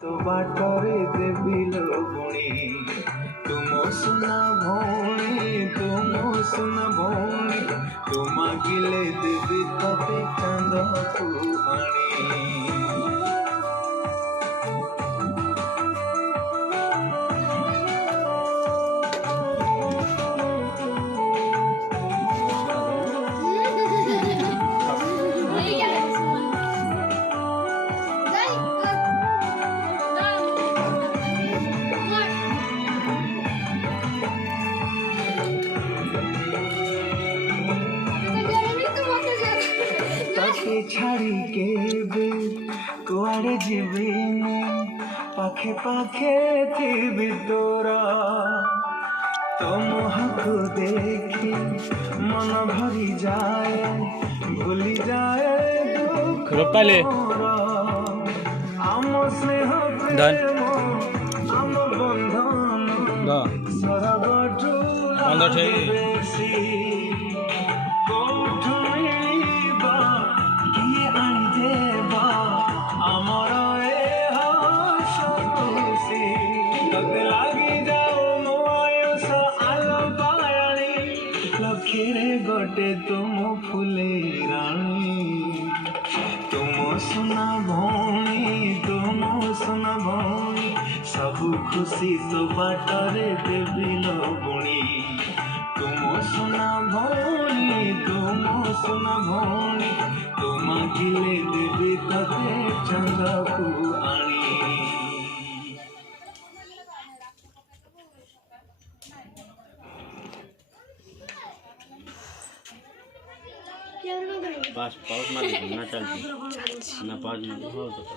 तो बाटरे देवी लोगुणी तुम सुना भौणी तुम सुना भौणी तुम गिले देवी तते चांद कुआणी छाड़ी के बे कुआड़े जीविनी पाखे पाखे थी तोरा तो मुहको देखी मन भरी जाए भूली जाए दुख मोरा आम स्नेह प्रेम आम बंधन सरगठू बेसी कोठू मिलिबा किए आनी देबा आमर ए हस खुशी तते लागी जाओ मो आयुष आलो पायाणी लक्षरे गोटे तुम फुले राणी तुम सुना भौणी तुम सुना भौणी सबु खुशी तो बाटरे देवी लोगुणी तुम सुना भौणी तुम सुना भौणी तुम गिले देवी तते चंद कुआणी पास पाउस मार ना चलती ना पाँच मिनट हो तो